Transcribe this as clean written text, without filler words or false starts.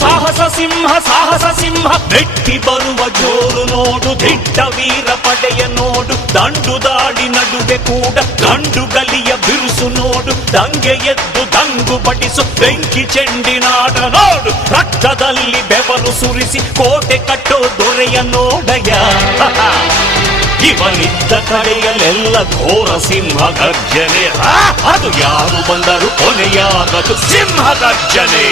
ಸಾಹಸ ಸಿಂಹ ಮೆಟ್ಟಿ ಬರುವ ಜೋರು ನೋಡು, ದಿಟ್ಟ ವೀರ ಪಡೆಯ ನೋಡು, ದಂಡು ದಾಡಿ ನಡುವೆ ಕೂಡ ಗಂಡು ಗಲಿಯ ಬಿರುಸು ನೋಡು, ದಂಗೆ ಎದ್ದು ದಂಗು ಬಡಿಸು ಬೆಂಕಿ ಚೆಂಡಿನಾಡ ನೋಡು, ರಕ್ತದಲ್ಲಿ ಬೆವರು ಸುರಿಸಿ ಕೋಟೆ ಕಟ್ಟೋ ದೊರೆಯ ನೋಡಯ. ಇವನಿದ್ದ ಕಡೆಯಲ್ಲೆಲ್ಲ ಘೋರ ಸಿಂಹ ಗರ್ಜನೆ, ಅದು ಯಾರು ಬಂದರು ಕೊನೆಯಾಗದು ಸಿಂಹ ಗರ್ಜನೆ.